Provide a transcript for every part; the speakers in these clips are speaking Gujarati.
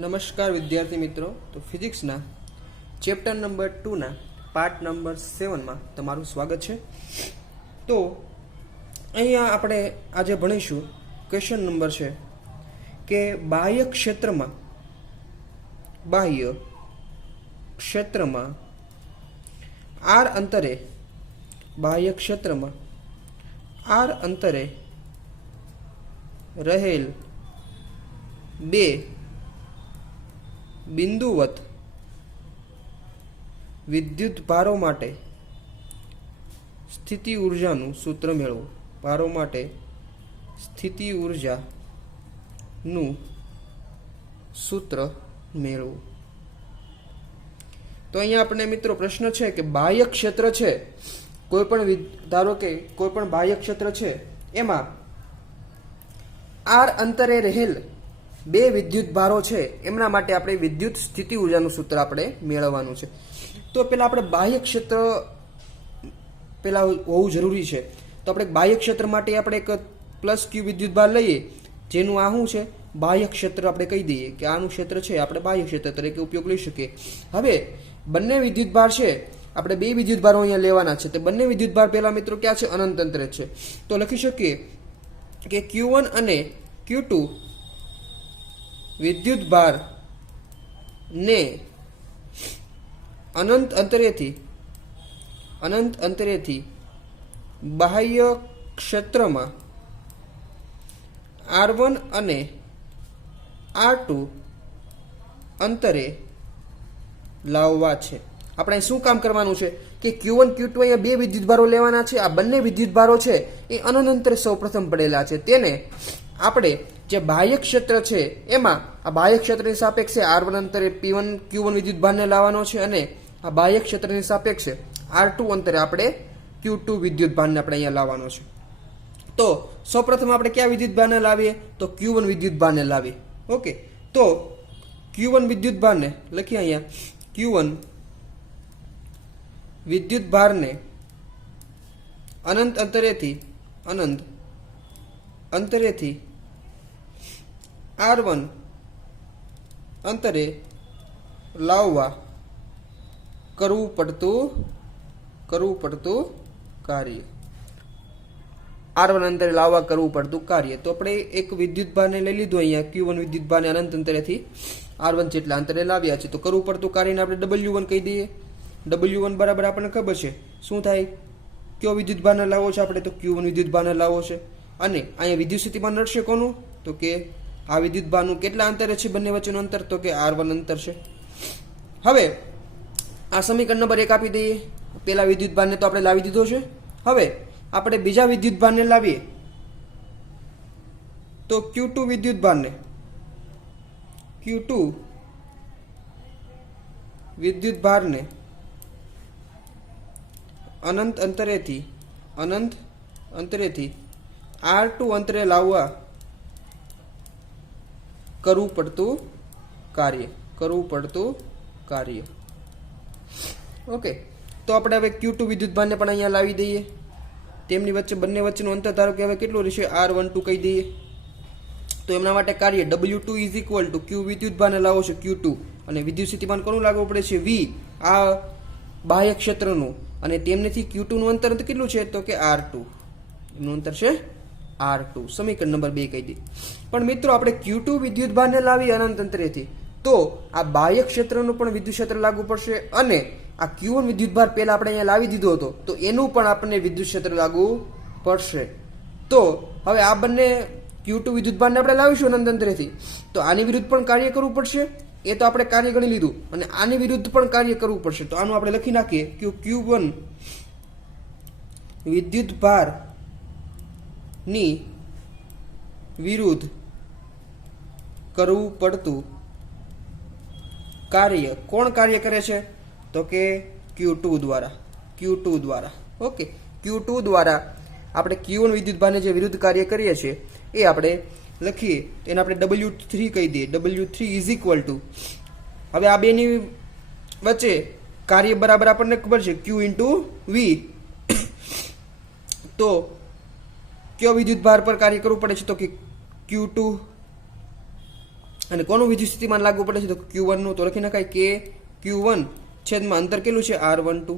નમસ્કાર વિદ્યાર્થી મિત્રો. તો ફિઝિક્સના ચેપ્ટર નંબર 2ના પાર્ટ નંબર 7માં તમારું સ્વાગત છે. તો અહીંયા આપણે આજે ભણીશું ક્વેશ્ચન નંબર છે કે બાહ્ય ક્ષેત્રમાં આર અંતરે બાહ્ય ક્ષેત્રમાં આર અંતરે રહેલ બે બિંદુવત વિદ્યુત ભારો માટે સ્થિતિ ઉર્જાનું સૂત્ર મેળવો. ભારો માટે સ્થિતિ ઉર્જાનું સૂત્ર મેળવો. તો અહીંયા આપણે મિત્રો પ્રશ્ન છે કે બાહ્ય ક્ષેત્ર છે, કોઈ પણ ધારો કે કોઈ પણ બાહ્ય ક્ષેત્ર છે એમાં આર અંતરે રહેલ બે વિદ્યુત ભારો છે, એમના માટે આપણે વિદ્યુત સ્થિતિ ઉર્જાનું સૂત્ર આપણે મેળવવાનું છે. તો પહેલાં આપણે બાહ્ય ક્ષેત્ર પહેલાં હોવું જરૂરી છે. તો આપણે બાહ્ય ક્ષેત્ર માટે આપણે એક પ્લસ ક્યુ વિદ્યુત ભાર લઈએ, જેનું આ શું છે બાહ્ય ક્ષેત્ર આપણે કહી દઈએ કે આનું ક્ષેત્ર છે, આપણે બાહ્ય ક્ષેત્ર તરીકે ઉપયોગ લઈ શકીએ. હવે બંને વિદ્યુત ભાર છે, આપણે બે વિદ્યુત ભારો અહીંયા લેવાના છે. તો બંને વિદ્યુત ભાર પહેલા મિત્રો ક્યાં છે? અનંત અંતરે છે. તો લખી શકીએ કે Q1 અને Q2 વિદ્યુત ભાર ને અનંત અંતરેથી બાહ્ય ક્ષેત્રમાં R1 અને R2 અંતરે લાવવા છે. આપણે શું કામ કરવાનું છે કે Q1 Q2 અહીંયા બે વિદ્યુત ભારો લેવાના છે. આ બંને વિદ્યુત ભારો છે એ અનંત અંતરે સૌપ્રથમ પડેલા છે. તેને આપણે જે બાહ્ય ક્ષેત્ર છે એમાં આ બાહ્ય ક્ષેત્રની સાપેક્ષે R1 અંતરે P1 Q1 વિદ્યુત ભારને લાવવાનો છે અને આ બાહ્ય ક્ષેત્રની સાપેક્ષે R2 અંતરે આપણે Q2 વિદ્યુત ભારને આપણે અહીંયા લાવવાનો છે. તો સૌપ્રથમ આપણે કયા વિદ્યુત ભારને લાવીએ? તો Q1 વિદ્યુત ભારને લાવીએ. ઓકે, તો Q1 વિદ્યુત ભારને લખીએ અહીંયા Q1 વિદ્યુત ભારને અનંત અંતરેથી R1 અંતરે લાવવા કરવું પડતું કાર્ય. R1 અંતરે લાવવા કરવું પડતું કાર્ય. તો આપણે એક વિદ્યુત ભારને લઈ લીધું અહીંયા Q1 વિદ્યુત ભારને અનંત અંતરેથી R1 જેટલા અંતરે લાવ્યા છે. તો કરવું પડતું કાર્યને આપણે W1 કહી દઈએ. W1 બરાબર આપણને ખબર છે શું થાય? કયો વિદ્યુત ભારને લાવવો છે આપણે? તો Q1 વિદ્યુત ભારને લાવવો છે. અને અહીંયા વિદ્યુત સ્થિતિમાન નડશે કોનું? તો કે આ વિદ્યુત ભારનું કેટલા અંતરે છે બંને વચ્ચેનું અંતર? તો કે R1 અંતર છે. હવે આ સમીકરણ નંબર 1 આપી દઈએ. પેલા વિદ્યુત ભારને તો આપણે લાવી દીધો છે. હવે આપણે બીજા વિદ્યુત ભારને લાવીએ તો Q2 વિદ્યુત ભારને અનંત અંતરેથી R2 અંતરે લાવવા કરવું પડતું કાર્ય. ઓકે, તો આપણે હવે Q2 વિદ્યુત ભારને પણ અહીંયા લાવી દઈએ. તેમની વચ્ચે બંને વચ્ચેનું અંતર ધારો કે હવે કેટલું રહેશે? R12 કહી દઈએ. તો એમના માટે કાર્ય W2 is equal two Q વિદ્યુત ભારને લાવો છે Q2 અને વિદ્યુત સ્થિતિમાન કોનું લાગવું પડે છે? V, આ બાહ્ય ક્ષેત્રનું. અને તેમનેથી Q2 નું અંતર કેટલું છે? તો કે R2. એનું અંતર છે R2. સમીકરણ નંબર 2 કહી દઈએ. પણ મિત્રો આપણે Q2 વિદ્યુત ભારને લાવી અનંત અંતરેથી, તો આ બાહ્ય ક્ષેત્રનું પણ વિદ્યુત ક્ષેત્ર લાગુ પડશે અને આ Q1 વિદ્યુત ભાર પહેલા આપણે અહીંયા લાવી દીધો હતો, તો એનું પણ આપણને વિદ્યુત ક્ષેત્ર લાગુ પડશે. તો હવે આ બંને Q2 વિદ્યુત ભારને આપણે લાવીશું અનંત અંતરેથી, તો આની વિરુદ્ધ પણ કાર્ય કરવું પડશે. એ તો આપણે કાર્ય ગણી લીધું. અને આની વિરુદ્ધ પણ કાર્ય કરવું પડશે. તો આનું આપણે લખી નાખીએ કે Q1 વિદ્યુત ભારની વિરુદ્ધ કરવું પડતું કાર્ય કોણ કાર્ય કરે છે? તો કે Q2 દ્વારા. ઓકે, Q2 દ્વારા આપણે Q1 વિદ્યુત ભારને જે વિરુદ્ધ કાર્ય કરીએ છીએ એ આપણે લખીએ. એને આપણે W3 કહી દઈએ. W3 ઇઝ ઇક્વલ ટુ, હવે આ બેની વચ્ચે કાર્ય બરાબર આપણને ખબર છે Q ઇન્ટુ V. તો કયો વિદ્યુત ભાર પર કાર્ય કરવું પડે છે? તો કે Q2 અને કોનું વિદ્યુત સ્થિતિમાન લાગુ પડે છે? તો Q1 નું. તો લખી નખાય કે Q1 છેદમાં અંતર કેટલું છે? R12.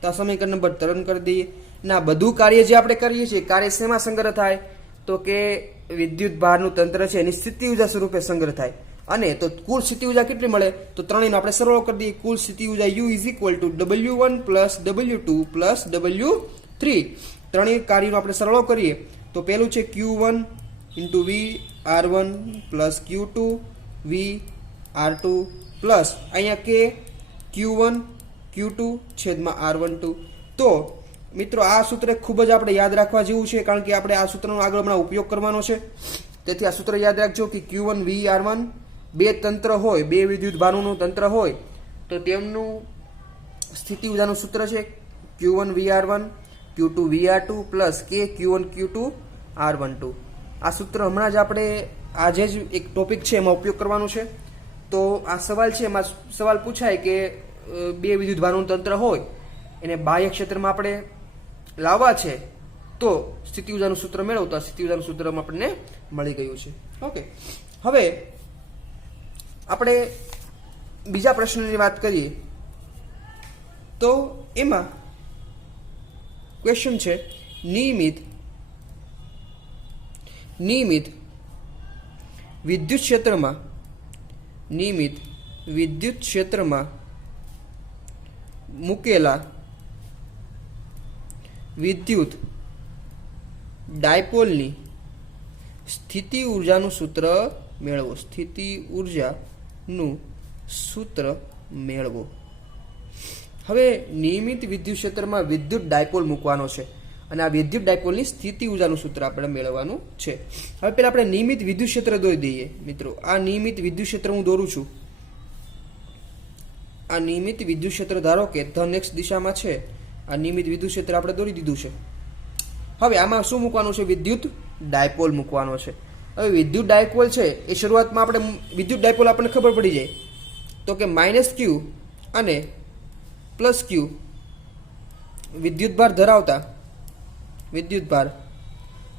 તો આ સમીકરણ નંબર 3 કરી દઈએ. ના બધું કાર્ય જે આપણે કરીએ છીએ, કાર્ય શેમાં સંગ્રહ થાય? તો કે વિદ્યુત ભારનું તંત્ર છે એની સ્થિતિ ઉર્જા સ્વરૂપે સંગ્રહ થાય. અને તો કુલ સ્થિતિ ઉર્જા કેટલી મળે? તો ત્રણેયનો આપણે સરવાળો કરી દઈએ. કુલ સ્થિતિ ઉર્જા U is equal two W1 plus W2 plus W3. ત્રણેય કાર્યનો આપણે સરવાળો કરીએ તો પહેલું છે Q1 into V R1 plus Q2 V R2 plus અહીંયા કે Q1 Q2 છેદમાં R12. તો મિત્રો આ સૂત્ર ખૂબ જ આપણે યાદ રાખવા જેવું છે, કારણ કે આપણે આ સૂત્રનો આગળ હમણાં ઉપયોગ કરવાનો છે. તેથી આ સૂત્ર યાદ રાખજો કે Q1 V R1 બે તંત્ર હોય, બે વિદ્યુત ભારોનું તંત્ર હોય તો તેમનું સ્થિતિ ઉર્જાનું સૂત્ર છે Q1 V R1 Q2 V R2 plus કે Q1 Q2 R12. આ સૂત્ર હમણાં જ આપણે આજે જ એક ટોપિક છે એમાં ઉપયોગ કરવાનો છે. તો આ સવાલ છે એમાં સવાલ પૂછાય કે બે વિદ્યુત ભારોનું તંત્ર હોય એને બાહ્ય ક્ષેત્રમાં આપણે લાવવા છે તો સ્થિતિ ઉર્જાનું સૂત્ર મેળવતા સ્થિતિ ઉર્જાનું સૂત્રમાં આપણને મળી ગયું છે. ઓકે, હવે આપણે બીજા પ્રશ્નની વાત કરીએ તો એમાં ક્વેશ્ચન છે નિયમિત વિદ્યુત ક્ષેત્રમાં મૂકેલા વિદ્યુત ડાયપોલની સ્થિતિ ઉર્જાનું સૂત્ર મેળવો. હવે નિયમિત વિદ્યુત ક્ષેત્રમાં વિદ્યુત ડાયપોલ મૂકવાનો છે અને આ વિદ્યુત ડાયપોલની સ્થિતિ ઉર્જાનું સૂત્ર આપણે મેળવવાનું છે. હવે પહેલા આપણે નિયમિત વિદ્યુત ક્ષેત્ર દોરી દઈએ. મિત્રો આ નિયમિત વિદ્યુત ક્ષેત્ર હું દોરું છું. આ નિયમિત વિદ્યુત ક્ષેત્ર ધારો કે ધન x દિશામાં છે. આ નિયમિત વિદ્યુત ક્ષેત્ર આપણે દોરી દીધું છે. હવે આમાં શું મૂકવાનું છે? વિદ્યુત ડાયપોલ મૂકવાનો છે. હવે વિદ્યુત ડાયપોલ છે એ શરૂઆતમાં આપણે વિદ્યુત ડાયપોલ આપણને ખબર પડી જાય તો કે -Q અને +Q વિદ્યુત ભાર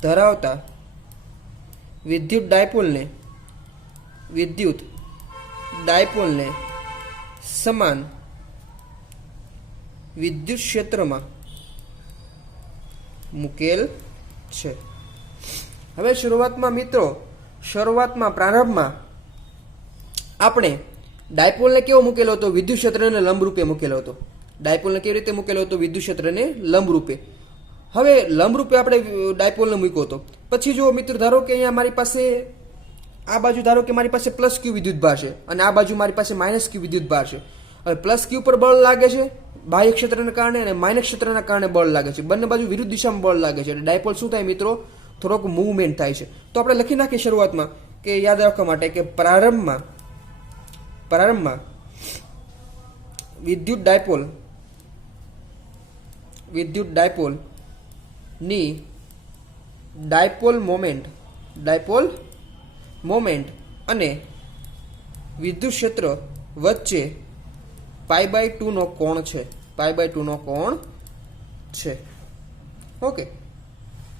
ધરાવતા વિદ્યુત ડાયપોલને સમાન વિદ્યુત ક્ષેત્રમાં મૂકેલ છે. હવે પ્રારંભમાં આપણે ડાયપોલને કેવો મૂકેલો હતો? વિદ્યુત ક્ષેત્રને લંબરૂપે મૂકેલો હતો. ડાયપોલને કેવી રીતે મૂકેલો હતો? વિદ્યુત ક્ષેત્રને લંબરૂપે. હવે લંબરૂપે આપણે ડાયપોલને મૂક્યો હતો. પછી જો મિત્રો ધારો કે અહીંયા મારી પાસે આ બાજુ ધારો કે મારી પાસે +Q વિદ્યુત ભાર છે અને આ બાજુ મારી પાસે -Q વિદ્યુત ભાર છે. હવે +Q પર બળ લાગે છે બાહ્ય ક્ષેત્રના કારણે અને માઇનસ ક્ષેત્રના કારણે બળ લાગે છે. બંને બાજુ વિરુદ્ધ દિશામાં બળ લાગે છે. એટલે ડાયપોલ શું થાય મિત્રો? થોડોક મૂવમેન્ટ થાય છે. તો આપણે લખી નાખીએ શરૂઆતમાં કે યાદ રાખવા માટે કે પ્રારંભમાં વિદ્યુત ડાયપોલની ડાયપોલ મોમેન્ટ અને વિદ્યુત ક્ષેત્ર વચ્ચે π/2 નો કોણ છે. ઓકે,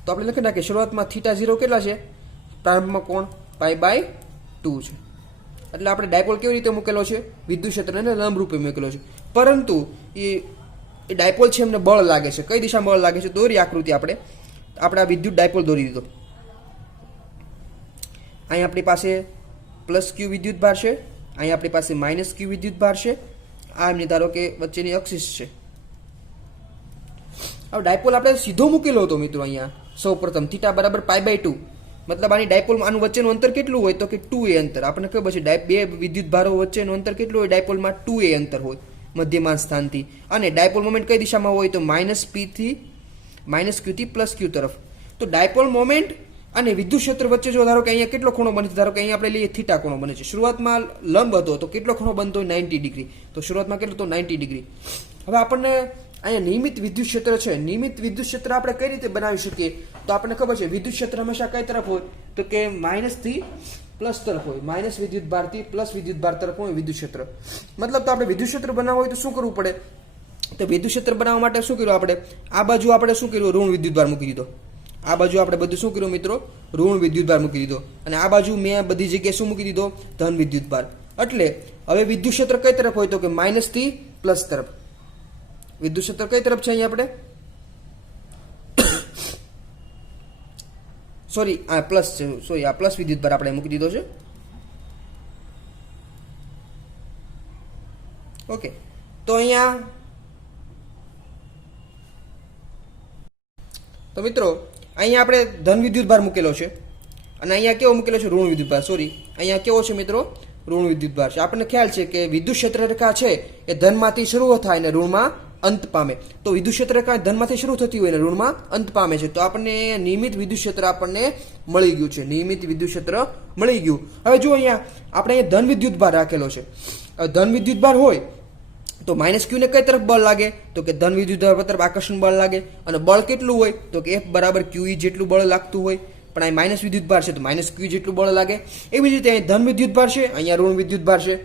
તો આપણે લખી નાખીએ શરૂઆતમાં θ0 કેટલા છે? પ્રારંભમાં કોણ π/2 છે. એટલે આપણે ડાયપોલ કેવી રીતે મૂકેલો છે? વિદ્યુત ક્ષેત્રને લંબરૂપે મૂકેલો છે. પરંતુ એ ડાયપોલ છે એમને બળ લાગે છે. કઈ દિશામાં બળ લાગે છે? દોરી આકૃતિ આપણે આ વિદ્યુત ડાયપોલ દોરી દીધો. અહીં આપણી પાસે +Q વિદ્યુત ભાર છે, અહીં આપણી પાસે -Q વિદ્યુત ભાર છે. આ એમની ધારો કે વચ્ચેની અક્ષિસ છે. હવે ડાયપોલ આપણે સીધો મૂકેલો હતો મિત્રો. અહીંયા સૌ પ્રથમ θ બરાબર π/2 મતલબ આની ડાયપોલ આનું વચ્ચેનું અંતર કેટલું હોય? તો કે 2a અંતર. આપણને ખબર છે બે વિદ્યુત ભારો વચ્ચેનું અંતર કેટલું હોય? ડાયપોલમાં 2a અંતર હોય મધ્યમાન સ્થાનથી. અને ડાયપોલ મોમેન્ટ કઈ દિશામાં હોય? તો -Q થી +Q તરફ. તો ડાયપોલ મોમેન્ટ અને વિદ્યુત ક્ષેત્ર વચ્ચે જો ધારો કે અહીંયા કેટલો ખૂણો બને છે? ધારો કે અહીંયા આપણે લઈએ θ ખૂણો બને છે. શરૂઆતમાં લંબ હતો તો કેટલો ખૂણો બનતો હોય? 90 ડિગ્રી. તો શરૂઆતમાં કેટલો તો 90 ડિગ્રી. હવે આપણને અહીંયા નિયમિત વિદ્યુત ક્ષેત્ર છે. નિયમિત વિદ્યુત ક્ષેત્ર આપણે કઈ રીતે બનાવી શકીએ? તો આપણને ખબર છે વિદ્યુત ક્ષેત્ર હંમેશા કઈ તરફ હોય? તો કે માઇનસ થી પ્લસ તરફ હોય. માઇનસ વિદ્યુત ભારથી પ્લસ વિદ્યુત ભાર તરફ હોય વિદ્યુત ક્ષેત્ર. મતલબ તો આપણે વિદ્યુત ક્ષેત્ર બનાવવું હોય તો શું કરવું પડે? તો વિદ્યુત ક્ષેત્ર બનાવવા માટે શું કર્યું આપણે? આ બાજુ આપણે શું કર્યું? ઋણ વિદ્યુત ભાર મૂકી દીધો. આ બાજુ આપણે બધું શું કર્યું મિત્રો, ઋણ વિદ્યુતભાર મૂકી દીધો, અને આ બાજુ મેં બધી જગ્યાએ શું મૂકી દીધો, ધન વિદ્યુતભાર. એટલે હવે વિદ્યુત ક્ષેત્ર કઈ તરફ હોય, તો કે માઇનસ થી પ્લસ તરફ. વિદ્યુત ક્ષેત્ર કઈ તરફ છે અહીંયા આપણે, સોરી આ પ્લસ છે, સોરી આ પ્લસ વિદ્યુતભાર આપણે મૂકી દીધો છે. ઓકે, તો અહીંયા તો મિત્રો અહીંયા આપણે ધન વિદ્યુતભાર મૂકેલો છે, અને અહીંયા કેવો મૂકેલો છે, ઋણ વિદ્યુતભાર. સોરી, અહીંયા કેવો છે મિત્રો, ઋણ વિદ્યુતભાર છે. આપણને ખ્યાલ છે કે વિદ્યુત ક્ષેત્ર રેખા છે એ ધનમાંથી શરૂ થાય અને ઋણમાં અંત પામે. તો વિદ્યુત ક્ષેત્ર રેખા ધનમાંથી શરૂ થતી હોય અને ઋણમાં અંત પામે છે. તો આપણને નિયમિત વિદ્યુત ક્ષેત્ર આપણને મળી ગયું છે, નિયમિત વિદ્યુત ક્ષેત્ર મળી ગયું. હવે જો અહીંયા આપણે અહીંયા ધન વિદ્યુતભાર રાખેલો છે. ધન વિદ્યુતભાર હોય તો માઇનસ ક્યુ ને કઈ તરફ બળ લાગે, તો કે ધન વિદ્યુતભાર તરફ આકર્ષણ બળ લાગે. અને બળ કેટલું હોય, તો કે F બરાબર QE જેટલું બળ લાગતું હોય. પણ અહીં માઇનસ વિદ્યુતભાર છે તો માઇનસ ક્યુ જેટલું બળ લાગે. એવી જ રીતે અહીં ધન વિદ્યુતભાર છે, અહીંયા ઋણ વિદ્યુતભાર છે,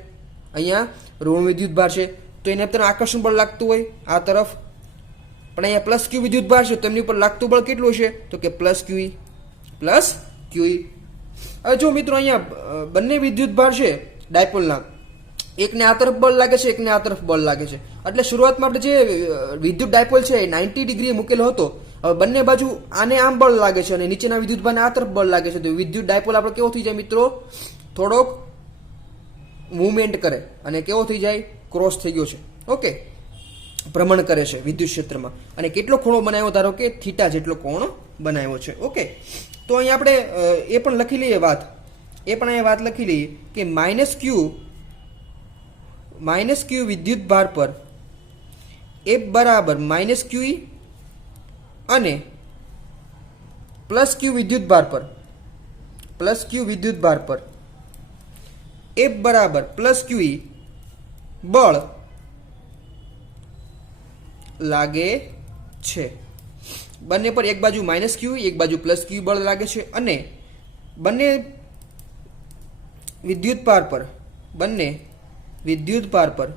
અહીંયા ઋણ વિદ્યુતભાર છે, તો એને તરફ આકર્ષણ બળ લાગતું હોય આ તરફ. પણ અહીંયા પ્લસ ક્યુ વિદ્યુતભાર છે, તેમની ઉપર લાગતું બળ કેટલું છે, તો કે પ્લસ QE. હવે જો મિત્રો અહીંયા બંને વિદ્યુતભાર છે ડાયપોલના, એકને આ તરફ બળ લાગે છે, એકને આ તરફ બળ લાગે છે. એટલે શરૂઆતમાં આપણે જે વિદ્યુત ડાયપોલ છે 90 ડિગ્રી મૂકેલો હતો. હવે બંને બાજુ આને આમ બળ લાગે છે અને નીચેના વિદ્યુતભારને આ તરફ બળ લાગે છે. તો વિદ્યુત ડાયપોલ આપણે કેવો થઈ જાય મિત્રો, થોડોક મુવમેન્ટ કરે અને કેવો થઈ જાય, ક્રોસ થઈ ગયો છે. ઓકે, ભ્રમણ કરે છે વિદ્યુત ક્ષેત્રમાં. અને કેટલો ખૂણો બનાવ્યો, ધારો કે થીટા જેટલો કોણ બનાવ્યો છે. ઓકે, તો અહીં આપણે એ પણ લખી લઈએ વાત, લખી લઈએ કે માઇનસ ક્યુ વિદ્યુત ભાર પર F બરાબર માઇનસ QE અને પ્લસ ક્યુ વિદ્યુત ભાર પર F બરાબર પ્લસ QE બળ લાગે છે. બંને પર એક બાજુ માઇનસ QE એક બાજુ પ્લસ QE બળ લાગે છે. અને બંને વિદ્યુત ભાર પર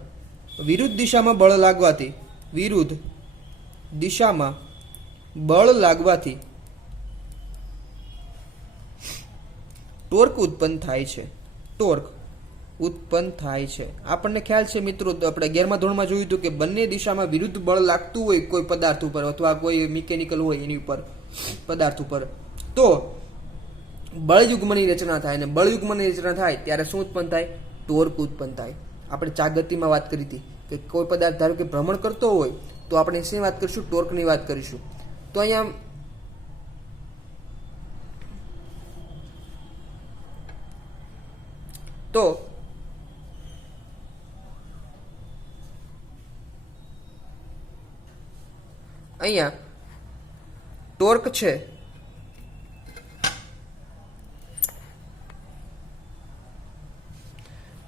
વિરુદ્ધ દિશામાં બળ લાગવાથી ટોર્ક ઉત્પન્ન થાય છે. આપણને ખ્યાલ છે મિત્રો, આપણે 11મા ધોરણમાં જોયું હતું કે બંને દિશામાં વિરુદ્ધ બળ લાગતું હોય કોઈ પદાર્થ ઉપર અથવા કોઈ મિકેનિકલ હોય એની ઉપર પદાર્થ ઉપર, તો બળયુગ્મની રચના થાય. અને બળયુગ્મની રચના થાય ત્યારે શું ઉત્પન્ન થાય, ટોર્ક ઉત્પન્ન થાય. આપણે ચાગતિમાં વાત કરી હતી કે કોઈ પદાર્થ ધારો કે ભ્રમણ કરતો હોય તો આપણે શેની વાત કરીશું, ટોર્કની વાત કરીશું. તો અહીંયા ટોર્ક છે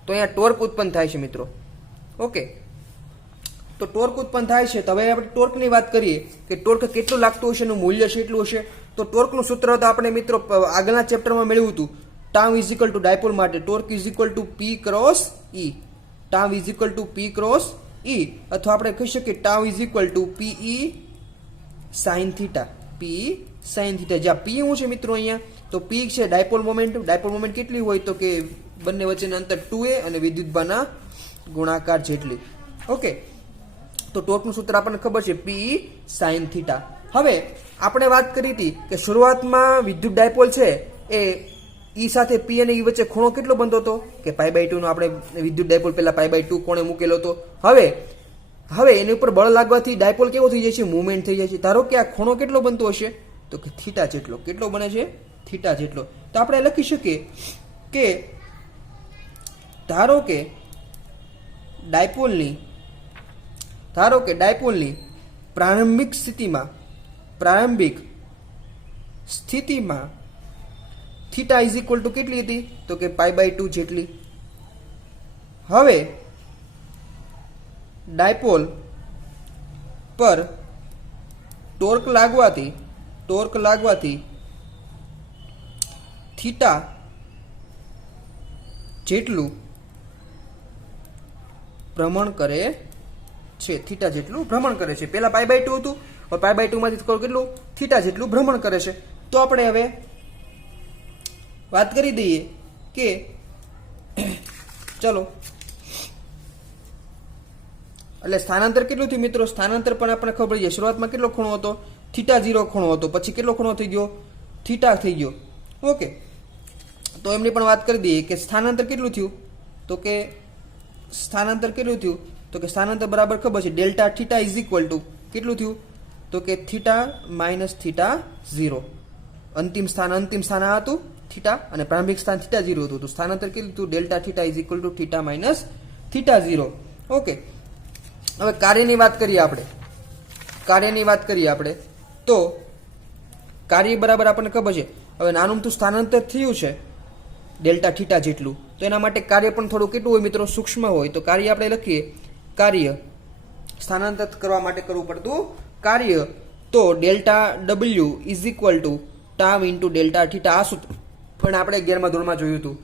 તો અહીંયા ટોર્ક ઉત્પન્ન થાય છે મિત્રો. ઓકે, તો ટોર્ક ઉત્પન્ન થાય છે. તો હવે આપણે ટોર્કની વાત કરીએ કે ટોર્ક કેટલું લાગતું હશે, એનું મૂલ્ય કેટલું હશે. તો ટોર્કનું સૂત્ર તો આપણે મિત્રો આગળના ચેપ્ટરમાં મેળવ્યું હતું. Tau is equal to dipole માટે torque is equal to P cross E. Tau is equal to P cross E, અથવા આપણે કહી શકીએ tau is equal to PE sine theta. જ્યાં P શું છે મિત્રો અહીંયા, તો P છે ડાયપોલ મોમેન્ટ કેટલી હોય, તો કે બંને વચ્ચેનું અંતર 2a અને વિદ્યુતભારના ગુણાકાર જેટલી. ઓકે, તો ટોર્કનું સૂત્ર આપણને ખબર છે PE સાઇન થીટા. હવે આપણે વાત કરી હતી કે શરૂઆતમાં વિદ્યુત ડાયપોલ છે એ E સાથે P અને E વચ્ચે ખૂણો કેટલો બનતો હતો કે π/2 નો આપણે વિદ્યુત ડાયપોલ પહેલા π/2 કોણે મૂકેલો હતો. હવે એની ઉપર બળ લાગવાથી ડાયપોલ કેવો થઈ જાય છે, મૂવમેન્ટ થઈ જાય છે. ધારો કે આ ખૂણો કેટલો બનતો હશે, તો કે થીટા જેટલો. કેટલો બને છે, થીટા જેટલો. તો આપણે લખી શકીએ કે ધારો કે ડાયપોલની પ્રારંભિક સ્થિતિમાં થીટા ઇઝ ઇક્વલ ટુ કેટલી હતી, તો કે π/2 જેટલી. હવે ડાયપોલ પર ટોર્ક લાગવાથી થીટા જેટલું ભ્રમણ કરે છે. પહેલા π/2 હતું, હવે પાઈ બાય 2 માંથી સ્ક્વેર કેટલું થીટા જેટલું ભ્રમણ કરે છે. તો આપણે હવે વાત કરી દઈએ કે ચલો એટલે સ્થાનાંતર કેટલું થયું મિત્રો? સ્થાનાંતર પણ આપણને ખબર પડી જાય. શરૂઆતમાં કેટલો ખૂણો હતો? થીટા 0 ખૂણો હતો. પછી કેટલો ખૂણો થઈ ગયો? થીટા થઈ ગયો. ઓકે, તો એમની પણ વાત કરી દઈએ કે સ્થાનાંતર કેટલું થયું? તો કે સ્થાનાંતર કેટલું થયું? તો કે સ્થાનાંતર બરાબર ખબર છે delta theta is equal two કેટલું થયું? તો કે થીટા માઇનસ થીટા 0. અંતિમ સ્થાન આ હતું થીટા અને પ્રારંભિક સ્થાન થીટા 0 હતું. તો સ્થાનાંતર કેટલું હતું? Delta theta is equal two theta minus theta 0. Okay, હવે કાર્યની વાત કરીએ આપણે. તો કાર્ય બરાબર આપણને ખબર છે. હવે નાનું તો સ્થાનાંતર થયું છે ડેલ્ટા થીટા જેટલું, તો એના માટે કાર્ય પણ થોડું કેટલું હોય મિત્રો? સૂક્ષ્મ હોય. તો કાર્ય આપણે લખીએ કાર્ય સ્થાનાંતર કરવા માટે કરવું પડતું કાર્ય. તો delta W is equal two tau into delta theta. આ સૂત્ર પણ આપણે 11મા ધોરણમાં જોયું હતું.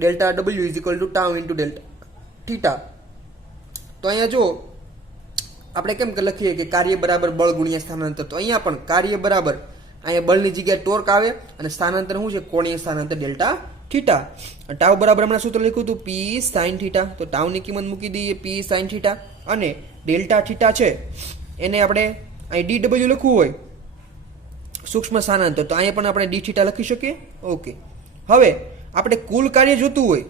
Delta W is equal two tau into delta theta. તો અહીંયા જો આપણે કેમ કે લખીએ કે કાર્ય બરાબર બળ ગુણ્યા સ્થાનાંતર, તો અહીંયા પણ કાર્ય બરાબર અહીંયા બળની જગ્યાએ ટોર્ક આવે અને સ્થાનાંતર શું છે? કોણીય સ્થાનાંતર ડેલ્ટા થીટા. ટાવ બરાબર હમણાં સૂત્ર લખ્યું હતું પી સાઇન થીટા. તો ટાવની કિંમત મૂકી દઈએ પી સાઇન થીટા અને ડેલ્ટા થીટા છે એને આપણે અહીં ડી ડબલ્યુ લખવું હોય સૂક્ષ્મ સ્થાનાંતર, તો અહીંયા પણ આપણે ડી થીટા લખી શકીએ. ઓકે, હવે આપણે કુલ કાર્ય જોતું હોય,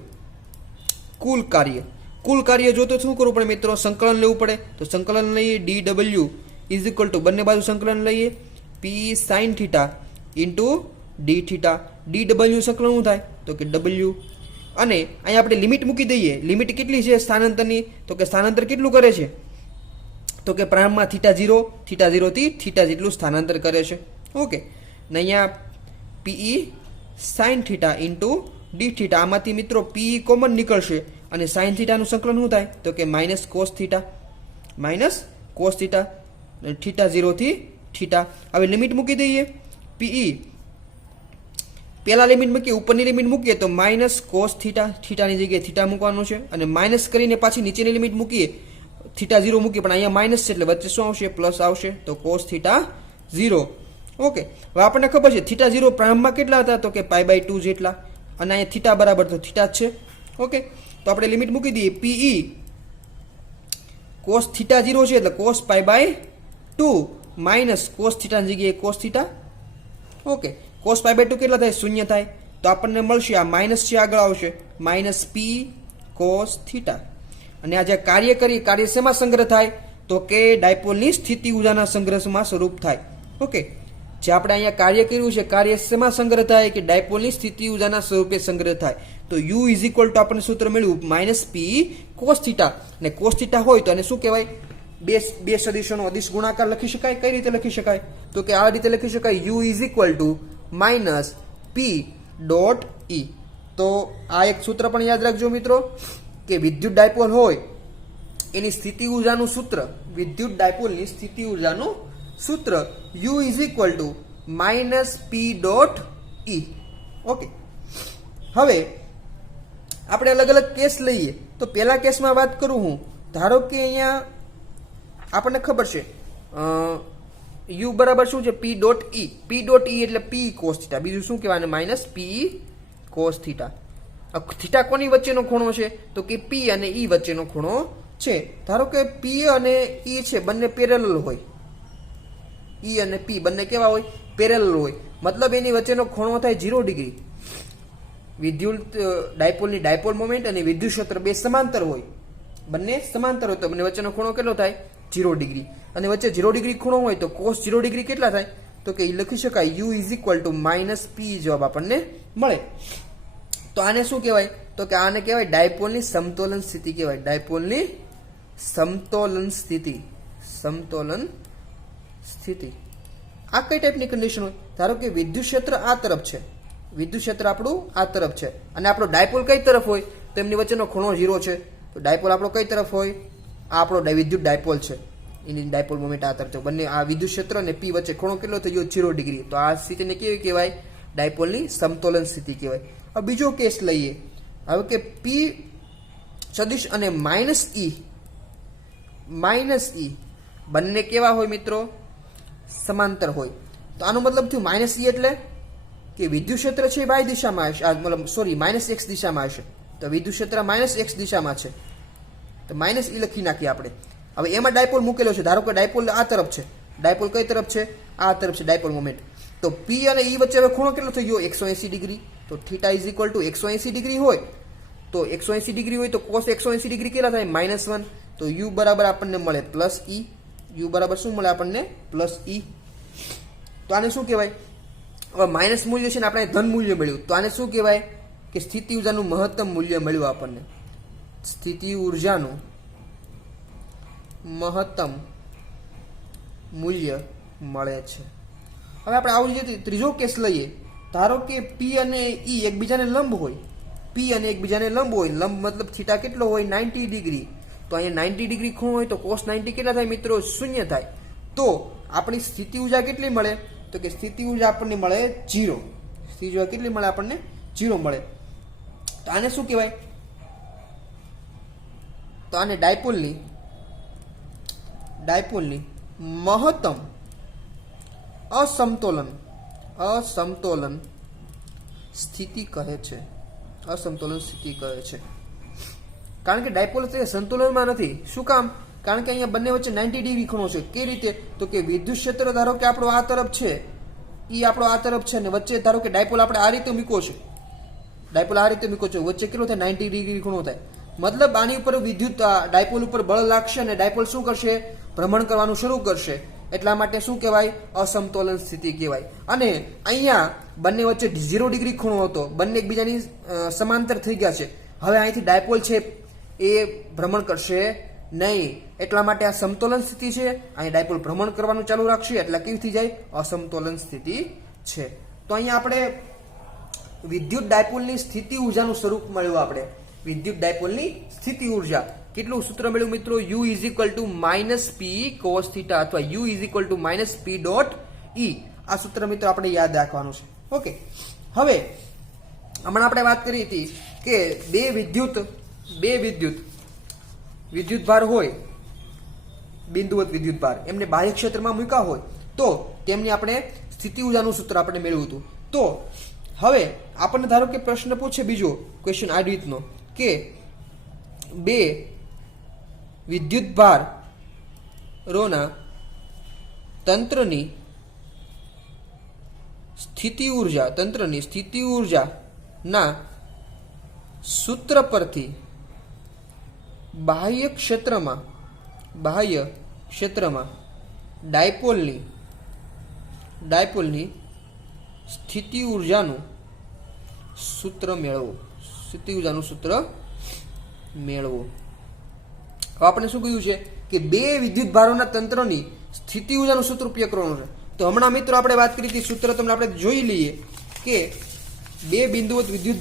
કુલ કાર્ય જોતો શું કરવું પડે મિત્રો? સંકલન લેવું પડે. તો સંકલન લઈએ D W is equal two બંને બાજુ સંકલન લઈએ પી sine theta into D theta. D W સંકલન શું થાય? તો કે ડબલ્યુ. અને અહીંયા આપણે લિમિટ મૂકી દઈએ. લિમિટ કેટલી છે સ્થાનાંતરની? તો કે સ્થાનાંતર કેટલું કરે છે? તો કે પ્રારંભમાં થીટા 0 થી થીટા જેટલું સ્થાનાંતર કરે છે. ઓકે, ને અહીંયા PE sine theta into D theta. આમાંથી મિત્રો પીઈ કોમન નીકળશે અને સાઇન થીટાનું સંકલન શું થાય? તો કે માઇનસ કોસ થીટા થીટા 0 થી થીટા. હવે લિમિટ મૂકી દઈએ પીઈ. પહેલા લિમિટ મૂકીએ, ઉપરની લિમિટ મૂકીએ તો માઇનસ કોસ થીટાની જગ્યાએ થીટા મૂકવાનું છે અને માઇનસ કરીને પાછી નીચેની લિમિટ મૂકીએ થીટા 0 મૂકીએ, પણ અહીંયા માઇનસ છે એટલે વચ્ચે શું આવશે? પ્લસ આવશે. તો કોસ થીટા 0. ઓકે, હવે આપણને ખબર છે થીટા 0 પ્રારંભમાં કેટલા હતા? તો કે પાઈ બાય 2 જેટલા. અને અહીંયા થીટા બરાબર તો થીટા જ છે. ઓકે, તો આપણે લિમિટ મૂકી દઈએ પીઈ કોસ થીટા 0 છે એટલે cos pi by 2 minus cos થીટાની જગ્યાએ cos theta. Okay, cos pi by 2 કેટલા થાય? 0 થાય. તો આપણને મળશે આ માઇનસ છે આગળ આવશે માઇનસ પી કોસ થીટા. અને આ જે કાર્ય શેમાં સંગ્રહ થાય? તો કે ડાયપોલની સ્થિતિ ઊર્જાના સંગ્રહમાં સ્વરૂપ થાય. ઓકે, જે આપણે અહીંયા કાર્ય કર્યું છે કાર્ય શેમાં સંગ્રહ થાય? કે ડાયપોલની સ્થિતિ ઊર્જાના સ્વરૂપે સંગ્રહ થાય. તો યુ ઇઝ ઇક્વલ ટુ આપણને સૂત્ર મળ્યું માઇનસ પી કોસ થીટા. અને કોસ થીટા હોય તો એને શું કહેવાય? બે સદિશોનો અદિશ ગુણાકાર લખી શકાય. કઈ રીતે લખી શકાય? તો કે આ રીતે લખી શકાય U is equal to minus P dot E. તો આ એક સૂત્ર પણ યાદ રાખજો મિત્રો કે વિદ્યુત ડાયપોલ હોય એની સ્થિતિ ઊર્જાનું સૂત્ર, વિદ્યુત ડાયપોલની સ્થિતિ ઊર્જાનું સૂત્ર you is equal to minus P dot E. Okay, હવે આપણે અલગ અલગ કેસ લઈએ. તો પહેલા કેસમાં વાત કરું હું. ધારો કે અહીંયા આપણને ખબર છે યુ બરાબર શું છે? પી ડોટ ઈ. પી ડોટ ઈ એટલે પી કોસ થીટા. બીજું શું કહેવાય? માઇનસ પી કોસ થીટા. થીટા કોની વચ્ચેનો ખૂણો છે? તો કે પી અને ઈ વચ્ચેનો ખૂણો છે. ધારો કે પી અને ઈ છે બંને પેરેલલ હોય. ઈ અને પી બંને કેવા હોય? પેરેલલ હોય. મતલબ એની વચ્ચેનો ખૂણો થાય 0 ડિગ્રી. વિદ્યુત ડાયપોલની ડાયપોલ મોમેન્ટ અને વિદ્યુત ક્ષેત્ર બે સમાંતર હોય. બંને સમાંતર હોય તો બંને વચ્ચેનો ખૂણો કેટલો થાય? 0 ડિગ્રી. અને વચ્ચે 0 ડિગ્રી ખૂણો હોય તો કોસ 0 ડિગ્રી કેટલા થાય? તો કે લખી શકાય U is equal to minus P જવાબ આપણને મળે. તો આને શું કહેવાય? તો કે આને કહેવાય ડાયપોલની સમતોલન સ્થિતિ કહેવાય. ડાયપોલની સમતોલન સ્થિતિ. આ કઈ ટાઈપની કન્ડિશન હોય? ધારો કે વિદ્યુત ક્ષેત્ર આ તરફ છે, વિદ્યુત ક્ષેત્ર આપણું આ તરફ છે અને આપણો ડાયપોલ કઈ તરફ હોય? તો એમની વચ્ચેનો ખૂણો 0 છે. તો ડાયપોલ આપણો કઈ તરફ હોય? આ આપણો વિદ્યુત ડાયપોલ છે, એની ડાયપોલ મોમેન્ટ આ તરફ છે. બંને આ વિદ્યુત ક્ષેત્ર અને પી વચ્ચે ખૂણો કેટલો થઈ ગયો? 0 ડિગ્રી. તો આ સ્થિતિને કેવી કહેવાય? ડાયપોલની સમતોલન સ્થિતિ કહેવાય. હવે બીજો કેસ લઈએ. હવે કે પી સદિશ અને માઇનસ ઈ બંને કેવા હોય મિત્રો? સમાંતર હોય. તો આનો મતલબ થયું -E એટલે કે વિદ્યુત ક્ષેત્ર છે એ y દિશામાં હશે, મતલબ સોરી -x દિશામાં હશે. તો વિદ્યુત ક્ષેત્ર -x દિશામાં છે, તો -E લખી નાખીએ આપણે. હવે એમાં ડાયપોલ મૂકેલો છે, ધારો કે ડાયપોલ આ તરફ છે, ડાયપોલ કઈ તરફ છે, આ તરફ છે ડાયપોલ મોમેન્ટ. તો P અને E વચ્ચે હવે ખૂણો કેટલો થઈ ગયો, 180 ડિગ્રી. તો θ = 180 ડિગ્રી હોય, તો 180 ડિગ્રી હોય તો cos 180 ડિગ્રી કેટલા થાય, -1. તો u બરાબર આપણને મળે +E. u બરાબર શું મળે આપણને, +E. તો આને શું કહેવાય, હવે માઇનસ મૂલ્ય છે ને આપણે ધન મૂલ્ય મળ્યું, તો આને શું કહેવાય કે સ્થિતિ ઉર્જાનું મહત્તમ મૂલ્ય મળ્યું આપણને. સ્થિતિ ઉર્જાનું મહત્તમ મૂલ્ય મળે છે. હવે આપણે આવું રીતે ત્રીજો કેસ લઈએ. ધારો કે P અને E એકબીજાને લંબ હોય, P અને એકબીજાને લંબ હોય, લંબ મતલબ થીટા કેટલો હોય, 90 ડિગ્રી. તો અહીંયા 90 ડિગ્રી ખૂણો હોય તો cos 90 કેટલા થાય મિત્રો, 0 થાય. તો આપણી સ્થિતિ ઉર્જા કેટલી મળે, તો કે સ્થિતિ ઉર્જા આપણને મળે 0. સ્થિતિ ઉર્જા કેટલી મળે આપણને, 0 મળે. તો આને શું કહેવાય, તો આને ડાયપોલની મહત્તમ અસમતોલન સ્થિતિ કહે છે. અસમતોલન સ્થિતિ કહે છે. કારણ કે ડાયપોલ સંતુલનમાં નથી. શું કામ, કારણ કે અહીંયા બંને વચ્ચે 90 ડિગ્રી ખૂણો છે. કઈ રીતે, તો કે વિદ્યુત ક્ષેત્ર ધારો કે આપણો આ તરફ છે, એ આપણો આ તરફ છે, અને વચ્ચે ધારો કે ડાયપોલ આપણે આ રીતે મૂકો છે, વચ્ચે કેટલો થાય, 90 ડિગ્રી ખૂણો થાય. મતલબ આની ઉપર વિદ્યુત ડાયપોલ ઉપર બળ લાગશે અને ડાયપોલ શું કરશે, ભ્રમણ કરવાનું શરૂ કરશે. એટલા માટે શું કહેવાય, અસમતોલન સ્થિતિ કહેવાય. અને અહીંયા બંને વચ્ચે 0 ડિગ્રી ખૂણો હતો, બંને એકબીજાની સમાંતર થઈ ગયા છે. હવે અહીંથી ડાયપોલ છે એ ભ્રમણ કરશે નહીં, એટલા માટે આ સમતોલન સ્થિતિ છે. અહીં ડાયપોલ ભ્રમણ કરવાનું ચાલુ રાખશે, એટલે કેવી થઈ જાય, અસમતોલન સ્થિતિ છે. તો અહીંયા આપણે વિદ્યુત ડાયપોલની સ્થિતિ ઉર્જાનું સ્વરૂપ મળ્યું. આપણે વિદ્યુત ડાયપોલની સ્થિતિ ઉર્જા કેટલું સૂત્ર મળ્યું મિત્રો, u = -p cos θ અથવા u = -p.E. આ સૂત્ર મિત્રો આપણે યાદ રાખવાનું છે. ઓકે, હવે હમણાં આપણે વાત કરી હતી કે બે વિદ્યુત ભાર હોય, બિંદુવત વિદ્યુત ભાર, એમને બાહ્ય ક્ષેત્રમાં મૂક્યા હોય તો તેમની આપણે સ્થિતિ ઉર્જાનું સૂત્ર આપણે મેળવ્યું હતું. તો હવે આપણને ધારો કે પ્રશ્ન પૂછે બીજો ક્વેશ્ચન આ રીતનો કે બે વિદ્યુત ભાર રોના તંત્રની સ્થિતિ ઉર્જાના સૂત્ર પરથી બાહ્ય ક્ષેત્રમાં ડાયપોલની સ્થિતિ ઉર્જાનું સૂત્ર મેળવો. હવે આપણે શું કહ્યું છે કે બે વિદ્યુત ભારોના તંત્રની સ્થિતિ ઉર્જાનું સૂત્ર ઉપયોગ કરવાનું છે. તો હમણાં મિત્રો આપણે વાત કરી હતી, સૂત્ર તમને આપણે જોઈ લઈએ કે બે બિંદુવત વિદ્યુત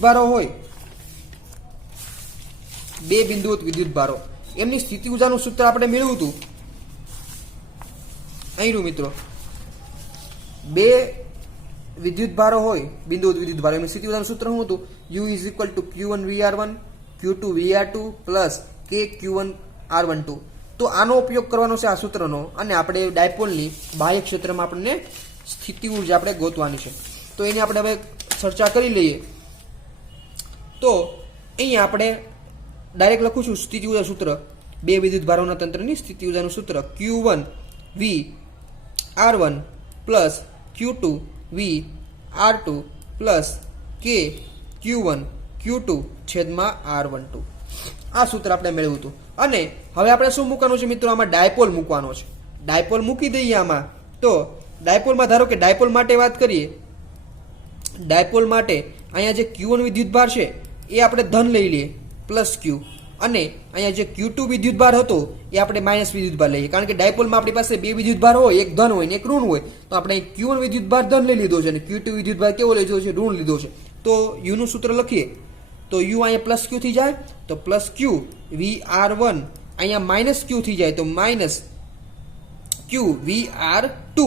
ભારો એમની સ્થિતિ ઉર્જાનું સૂત્ર આપણે મેળવ્યું હતું. અહીં મિત્રો બે વિદ્યુત ભારો હોય, બિંદુવત વિદ્યુત ભારો, એમની સ્થિતિ ઉર્જાનું સૂત્ર શું હતું, u = q1 VR1 q2 VR2 k q1 R12. તો આનો ઉપયોગ કરવાનો છે આ સૂત્રનો, અને આપણે ડાયપોલની બાહ્ય ક્ષેત્રમાં આપણને સ્થિતિ ઉર્જા આપણે ગોતવાની છે. તો એની આપણે હવે ચર્ચા કરી લઈએ. તો અહીંયા આપણે ડાયરેક્ટ લખું છું સ્થિતિ ઉર્જા સૂત્ર, બે વિદ્યુત ભારોના તંત્રની સ્થિતિ ઉર્જાનું સૂત્ર q1 V R1 q2 V R2 k q1 Q2 R12. આ સૂત્ર આપણે મેળવ્યું હતું. અને હવે આપણે શું મૂકવાનું છે મિત્રો, આમાં ડાયપોલ મૂકવાનો છે. ડાયપોલ મૂકી દઈએ આમાં. તો ડાયપોલમાં ધારો કે ડાયપોલ માટે વાત કરીએ, ડાયપોલ માટે અહીંયા જે Q1 વિદ્યુત ભાર છે એ આપણે ધન લઈ લઈએ +Q, અને અહીંયા જે Q2 વિદ્યુત ભાર હતો એ આપણે માઇનસ વિદ્યુત ભાર લઈએ. કારણ કે ડાયપોલમાં આપણી પાસે બે વિદ્યુત ભાર હોય, એક ધન હોય ને એક ઋણ હોય. તો આપણે Q1 વિદ્યુત ભાર ધન લઈ લીધો છે અને Q2 વિદ્યુત ભાર કેવો લીધો છે, ઋણ લીધો છે. તો u નું સૂત્ર લખીએ તો u અહીંયા +Q થઈ જાય, તો +Q VR1 અહીંયા -Q થઈ જાય, તો -Q VR2.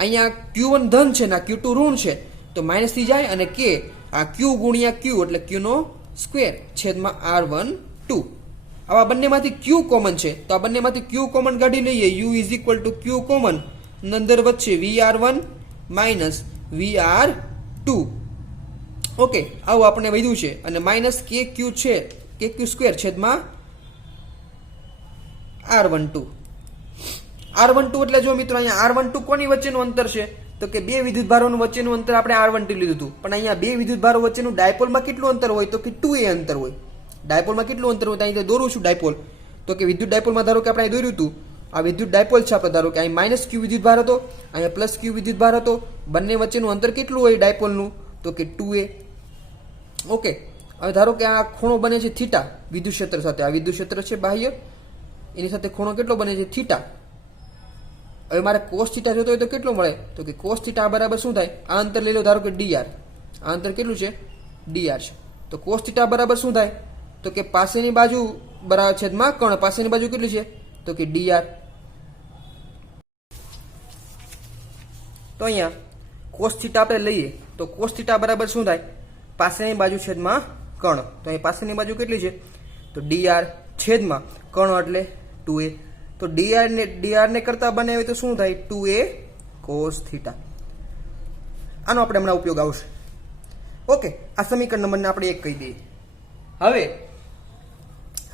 અહીંયા Q1 ધન છે ને Q2 ઋણ છે, તો માઇનસ થઈ જાય, અને k આ Q ગુણ્યા Q એટલે Q નો સ્ક્વેર R12. આવા બંનેમાંથી Q કોમન છે, તો આ બંનેમાંથી Q કોમન કાઢી લઈએ. u = Q કોમન અંદર વચ્ચે VR1 માઇનસ VR2. ઓકે, આવું આપણે વધ્યું છે. અને માઇનસ KQ છે, KQ સ્ક્વેર છેદમાં R12. R12 એટલે જો મિત્રો અહીંયા R12 કોની વચ્ચેનું અંતર છે? તો કે બે વિદ્યુતભારોનું વચ્ચેનું અંતર આપણે R12 લીધું હતું. પણ અહીંયા બે વિદ્યુતભારો વચ્ચેનું ડાયપોલમાં કેટલું અંતર હોય? તો કે 2a અંતર હોય. ડાયપોલમાં કેટલું અંતર હોય? અહીં દોરું છું ડાયપોલ. તો કે વિદ્યુત ડાયપોલમાં ધારો કે આપણે અહીં દોર્યું હતું, આ વિદ્યુત ડાયપોલ છે આપણે. ધારો કે અહીં માઇનસ Q વિદ્યુતભાર હતો, અહીંયા પ્લસ Q વિદ્યુતભાર હતો. બંને વચ્ચેનું અંતર કેટલું હોય ડાયપોલનું? તો કે 2a. ઓકે, હવે ધારો કે આ ખૂણો બને છે થીટા વિદ્યુત ક્ષેત્ર સાથે. આ વિદ્યુત ક્ષેત્ર છે બાહ્ય, એની સાથે ખૂણો કેટલો બને છે? થીટા. હવે મારે કોસ થીટા જોતો હોય તો કેટલો મળે? તો કે કોસ થીટા બરાબર શું થાય? આ અંતર લઈ લો ધારો કે dr. આ અંતર કેટલું છે? dr છે. તો કોસ થીટા બરાબર શું થાય? તો કે પાસેની બાજુ બરાબર છેદમાં કર્ણ. પાસેની બાજુ કેટલી છે? તો કે dr. તો અહીંયા કોસ થીટા આપણે લઈએ તો કોસ થીટા બરાબર શું થાય? પાસેની બાજુ છેદમાં કર્ણ. તો અહીં પાસેની બાજુ કેટલી છે? તો dr છેદમાં કર્ણ એટલે 2a. તો dr ને કરતા બનાવે તો શું થાય? 2a cos theta. આનો આપણે હમણાં ઉપયોગ આવશે. ઓકે, આ સમીકરણ નંબરને આપણે 1 કહી દઈએ.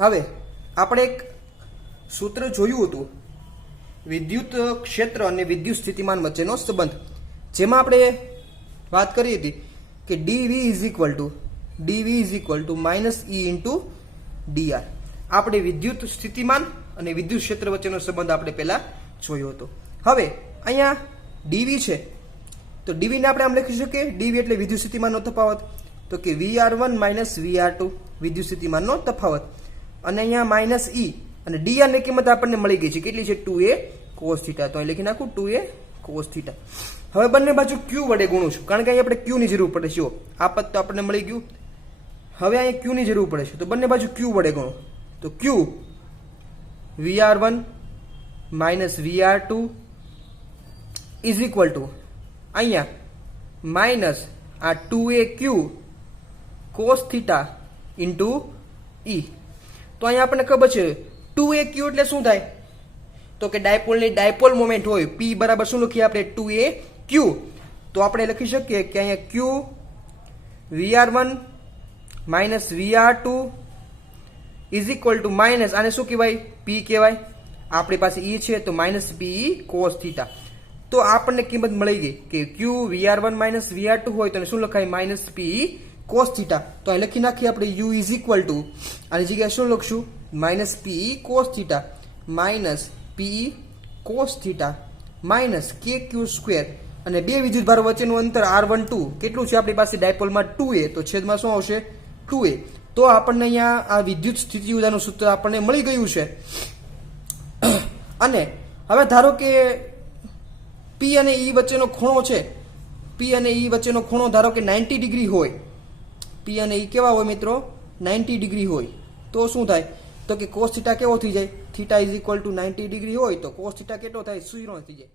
હવે આપણે એક સૂત્ર જોયું હતું, વિદ્યુત ક્ષેત્ર અને વિદ્યુત સ્થિતિમાન વચ્ચેનો સંબંધ, જેમાં આપણે વાત કરી હતી કે dv is equal to minus E into dr. આપણે વિદ્યુત સ્થિતિમાન અને વિદ્યુત ક્ષેત્ર વચ્ચેનો સંબંધ આપણે પહેલા જોયો હતો. હવે અહીંયા dv છે, તો dv ને આપણે આમ લખી શકીએ, dv એટલે વિદ્યુત સ્થિતિમાનનો તફાવત. તો કે VR1 માઇનસ VR2 વિદ્યુત સ્થિતિમાનનો તફાવત. અને અહીંયા માઇનસ E અને dr ની કિંમત આપણને મળી ગઈ છે. કેટલી છે? 2a cos theta. તો અહીં લખી નાખું 2a cos થીટા. હવે બંને બાજુ q વડે ગુણું છું, કારણ કે અહીં આપણે q ની જરૂર પડે છે. આ પદ તો આપણને મળી ગયું. હવે અહીં q ની જરૂર પડે છે, તો બંને બાજુ q વડે ગુણો. તો q VR1 minus VR2 is equal two અહીંયા માઇનસ આ 2aq cos theta into E. તો અહીંયા આપણને ખબર છે 2aq એટલે શું થાય? તો કે ડાયપોલની ડાયપોલ મોમેન્ટ હોય. P બરાબર શું લખીએ આપણે? 2aq. તો આપણે લખી શકીએ કે અહીંયા q VR1 minus VR2 is equal to minus, આને શું કહેવાય? P કહેવાય. આપણી પાસે E છે તો માઇનસ PE cos થીટા. તો આપણને કિંમત મળી ગઈ કે q VR1 માઇનસ VR2 હોય તો શું લખાય? Minus PE cos theta. તો અહીં લખી નાખીએ આપણે u ઇઝ ઇક્વલ ટુ, આની જગ્યાએ શું લખશું? Minus PE cos theta minus PE cos theta minus KQ square. અને બે વિદ્યુતભારો વચ્ચેનું અંતર R12 કેટલું છે આપણી પાસે? ડાયપોલમાં 2a. તો છેદમાં શું આવશે? 2a. તો આપણને અહીંયા આ વિદ્યુત સ્થિતિયુદાનું સૂત્ર આપણને મળી ગયું છે. અને હવે ધારો કે P અને E વચ્ચેનો ખૂણો છે, P અને E વચ્ચેનો ખૂણો ધારો કે 90 ડિગ્રી હોય. P અને E કેવા હોય મિત્રો? 90 ડિગ્રી હોય. તો શું થાય? તો કે cos થીટા કેવો થઈ જાય? Theta is equal two 90 degree હોય તો cos થીટા કેટલો થાય? 0 થઈ જાય.